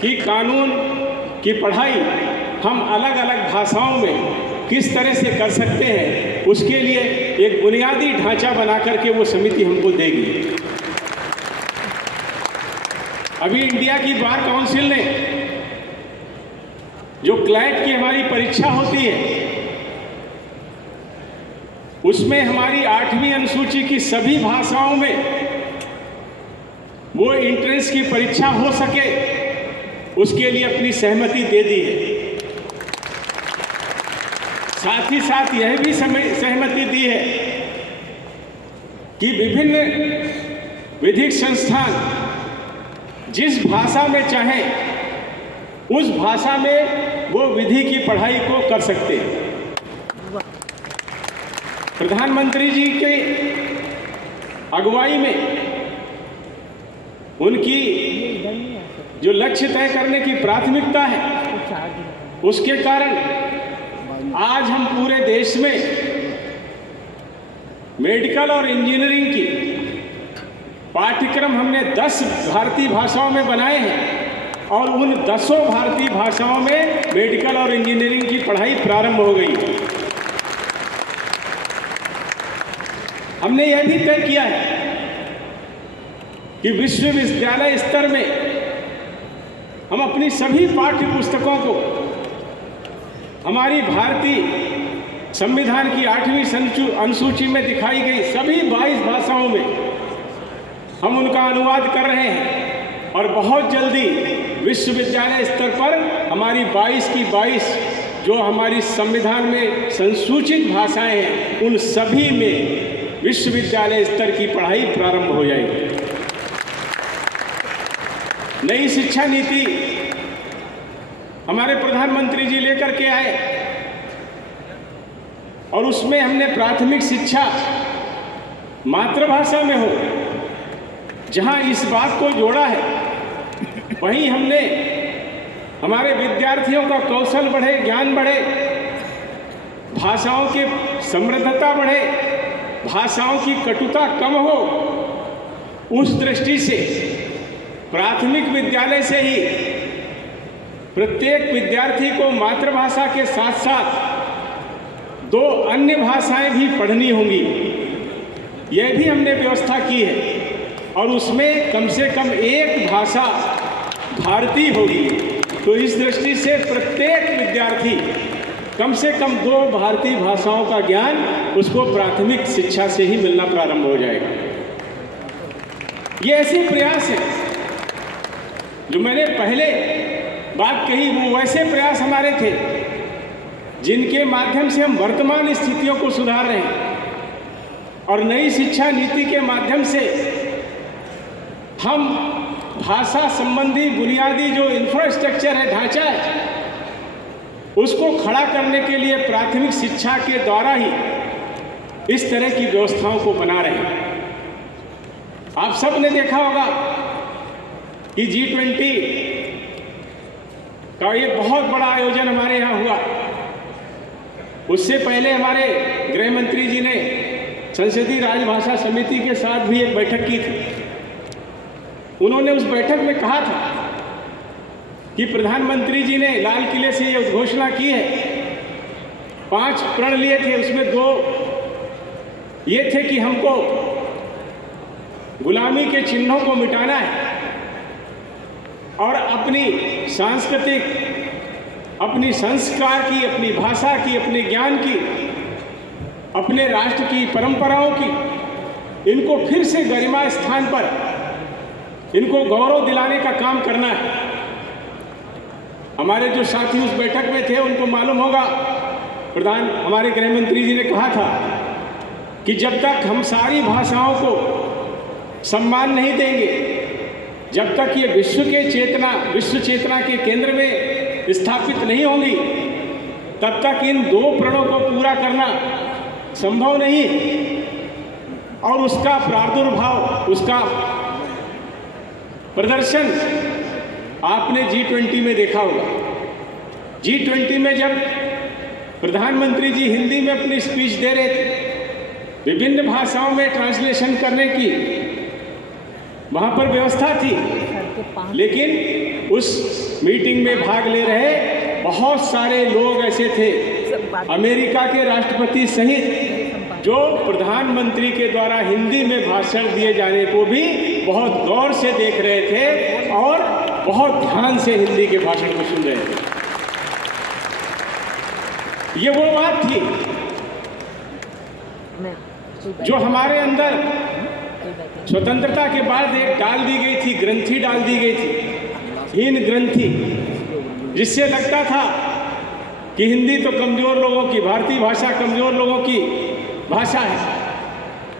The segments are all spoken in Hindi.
कि कानून की पढ़ाई हम अलग अलग भाषाओं में किस तरह से कर सकते हैं, उसके लिए एक बुनियादी ढांचा बना करके वो समिति हमको देगी। अभी इंडिया की बार काउंसिल ने जो क्लैट की हमारी परीक्षा होती है, उसमें हमारी 8वीं अनुसूची की सभी भाषाओं में वो एंट्रेंस की परीक्षा हो सके, उसके लिए अपनी सहमति दे दी है। साथ ही साथ यह भी सहमति दी है कि विभिन्न विधिक संस्थान जिस भाषा में चाहें उस भाषा में वो विधि की पढ़ाई को कर सकते हैं। प्रधानमंत्री जी के अगुवाई में उनकी जो लक्ष्य तय करने की प्राथमिकता है, उसके कारण आज हम पूरे देश में मेडिकल और इंजीनियरिंग की पाठ्यक्रम हमने 10 भारतीय भाषाओं में बनाए हैं और उन 10 भारतीय भाषाओं में मेडिकल और इंजीनियरिंग की पढ़ाई प्रारंभ हो गई है। हमने यह भी तय किया है कि विश्वविद्यालय स्तर में हम अपनी सभी पाठ्य पुस्तकों को हमारी भारतीय संविधान की 8वीं अनुसूची में दिखाई गई सभी 22 भाषाओं में हम उनका अनुवाद कर रहे हैं और बहुत जल्दी विश्वविद्यालय स्तर पर हमारी 22 की 22 जो हमारी संविधान में संसूचित भाषाएं हैं, उन सभी में विश्वविद्यालय स्तर की पढ़ाई प्रारंभ हो जाएगी। नई शिक्षा नीति हमारे प्रधानमंत्री जी लेकर के आए और उसमें हमने प्राथमिक शिक्षा मातृभाषा में हो, जहां इस बात को जोड़ा है, वहीं हमने हमारे विद्यार्थियों का कौशल बढ़े, ज्ञान बढ़े, भाषाओं की समृद्धता बढ़े, भाषाओं की कटुता कम हो, उस दृष्टि से प्राथमिक विद्यालय से ही प्रत्येक विद्यार्थी को मातृभाषा के साथ साथ 2 अन्य भाषाएं भी पढ़नी होंगी। यह भी हमने व्यवस्था की है और उसमें कम से कम एक भाषा भारतीय होगी। तो इस दृष्टि से प्रत्येक विद्यार्थी कम से कम 2 भारतीय भाषाओं का ज्ञान उसको प्राथमिक शिक्षा से ही मिलना प्रारंभ हो जाएगा। ये ऐसे प्रयास है जो मैंने पहले बात कही, वो वैसे प्रयास हमारे थे जिनके माध्यम से हम वर्तमान स्थितियों को सुधार रहे हैं और नई शिक्षा नीति के माध्यम से हम भाषा संबंधी बुनियादी जो इंफ्रास्ट्रक्चर है, ढांचा है, उसको खड़ा करने के लिए प्राथमिक शिक्षा के द्वारा ही इस तरह की व्यवस्थाओं को बना रहे हैं। आप सब ने देखा होगा कि G20 का एक बहुत बड़ा आयोजन हमारे यहाँ हुआ। उससे पहले हमारे गृह मंत्री जी ने संसदीय राजभाषा समिति के साथ भी एक बैठक की थी। उन्होंने उस बैठक में कहा था कि प्रधानमंत्री जी ने लाल किले से ये घोषणा की है, 5 प्रण लिए थे, उसमें 2 ये थे कि हमको गुलामी के चिन्हों को मिटाना है और अपनी सांस्कृतिक, अपनी संस्कार की, अपनी भाषा की, अपने ज्ञान की, अपने राष्ट्र की परंपराओं की, इनको फिर से गरिमा स्थान पर इनको गौरव दिलाने का काम करना है। हमारे जो साथी उस बैठक में थे उनको मालूम होगा, हमारे गृह मंत्री जी ने कहा था कि जब तक हम सारी भाषाओं को सम्मान नहीं देंगे, जब तक ये विश्व चेतना के केंद्र में स्थापित नहीं होंगी, तब तक इन 2 प्रणों को पूरा करना संभव नहीं और उसका प्रादुर्भाव, उसका प्रदर्शन आपने G20 में देखा होगा। G20 में जब प्रधानमंत्री जी हिंदी में अपनी स्पीच दे रहे थे, विभिन्न भाषाओं में ट्रांसलेशन करने की वहाँ पर व्यवस्था थी, लेकिन उस मीटिंग में भाग ले रहे बहुत सारे लोग ऐसे थे, अमेरिका के राष्ट्रपति सहित, जो प्रधानमंत्री के द्वारा हिंदी में भाषण दिए जाने को भी बहुत गौर से देख रहे थे और बहुत ध्यान से हिंदी के भाषण को सुन रहे थे। ये वो बात थी जो हमारे अंदर स्वतंत्रता के बाद एक डाल दी गई थी, ग्रंथि डाल दी गई थी, हीन ग्रंथि, जिससे लगता था कि हिंदी तो कमजोर लोगों की, भारतीय भाषा कमजोर लोगों की भाषा है,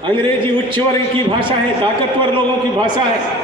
अंग्रेजी उच्च वर्ग की भाषा है, ताकतवर लोगों की भाषा है।